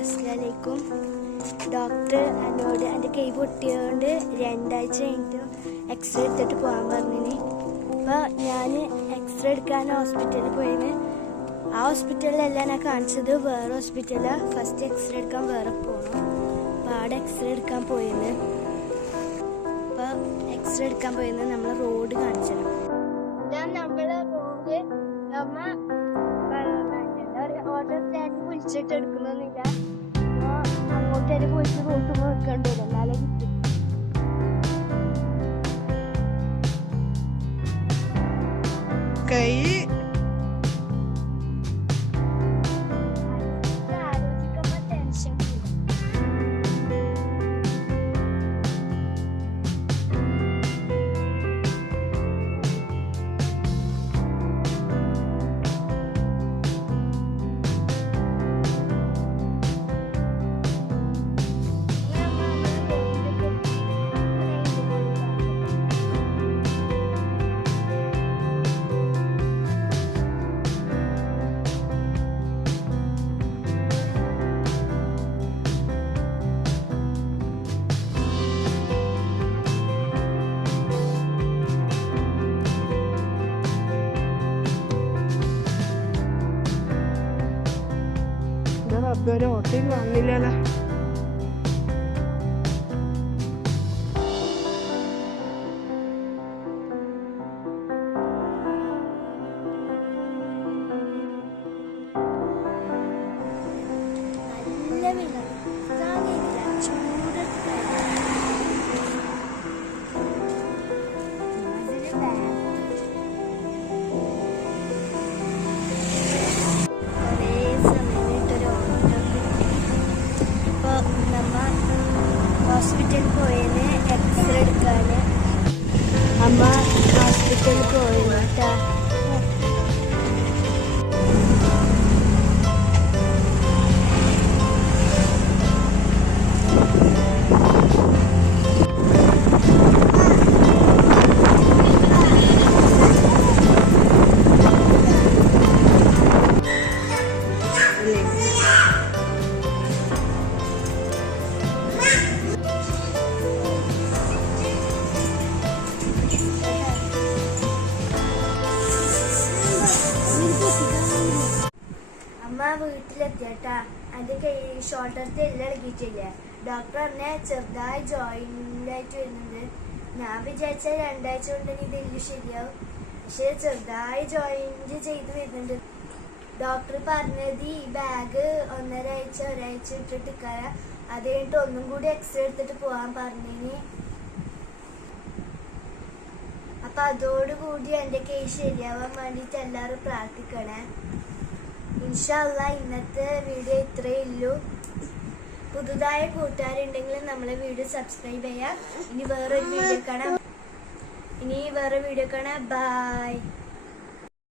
അസ്സലാമലൈക്കും. ഡോക്ടർ എന്നോട് എൻ്റെ കൈ പൊട്ടിയതുകൊണ്ട് 2 ആഴ്ച കഴിഞ്ഞിട്ട് എക്സ്റേ എടുത്തിട്ട് പോകാൻ പറഞ്ഞിന്. അപ്പോൾ ഞാൻ എക്സ്റേ എടുക്കാൻ ഹോസ്പിറ്റലിൽ പോയിന്. ആ ഹോസ്പിറ്റലിലല്ല ഞാൻ കാണിച്ചത്, വേറെ ഹോസ്പിറ്റലാണ്. ഫസ്റ്റ് എക്സ്റേ എടുക്കാൻ വേറെ പോകണം. അപ്പോൾ അവിടെ എക്സ്റേ എടുക്കാൻ പോയിന്. അപ്പോൾ എക്സ്റേ എടുക്കാൻ പോയിന്ന് നമ്മൾ റോഡ് കാണിച്ചത്. നമ്മളെ റോഡ് ഓട്ടോ സ്റ്റാൻഡ് വിളിച്ചിട്ട് എടുക്കണമെന്നില്ല. അങ്ങോട്ടേക്ക് പോയിട്ട് റോട്ട് നോക്കേണ്ടി വരും, എന്നാലേ കിട്ടും. ആലോചിക്കുമ്പോ ടെൻഷൻ ഒരു ഓട്ടോയും വന്നില്ലല്ലോ. നല്ല വെള്ളം ചൂടെടുത്ത് ഹോസ്പിറ്റലിൽ പോയതിന് എക്സ്റേ എടുക്കാൻ. അമ്മ ഹോസ്പിറ്റലിൽ പോയിരുന്നു കേട്ടോ. അമ്മ വീട്ടിലെത്തിയട്ടാ. എൻ്റെ കൈ ഷോൾഡറിന്റെ എല്ലാം ഇളകിയിട്ടില്ല. ഡോക്ടർ പറഞ്ഞ ചെറുതായി ജോയിന്റ് ആയിട്ട് വരുന്നുണ്ട്. ഞാൻ വിചാരിച്ച 2 ആഴ്ച കൊണ്ടെങ്കിൽ ഇതെല്ലാം ശരിയാവും, പക്ഷെ ചെറുതായി ജോയിന്റ് ചെയ്ത് വരുന്നുണ്ട്. ഡോക്ടർ പറഞ്ഞത് ഈ ബാഗ് 1.5 ഒരാഴ്ച ഇട്ടിട്ട് കയറാം, അത് കഴിഞ്ഞിട്ട് ഒന്നും കൂടി എക്സ്റേ എടുത്തിട്ട് പോകാൻ പറഞ്ഞിന്. അപ്പൊ അതോടുകൂടി എൻ്റെ കൈ ശരിയാവാൻ വേണ്ടിയിട്ട് എല്ലാവരും പ്രാർത്ഥിക്കണേ. ഇൻഷാ അല്ലാഹ് ഇന്നത്തെ വീഡിയോ ഇത്രയേ ഉള്ളൂ. പുതുതായ കൂട്ടുകാരുണ്ടെങ്കിൽ നമ്മളെ വീഡിയോ സബ്സ്ക്രൈബ് ചെയ്യാം. ഇനി വേറെ വീഡിയോ കാണാം. ബൈ.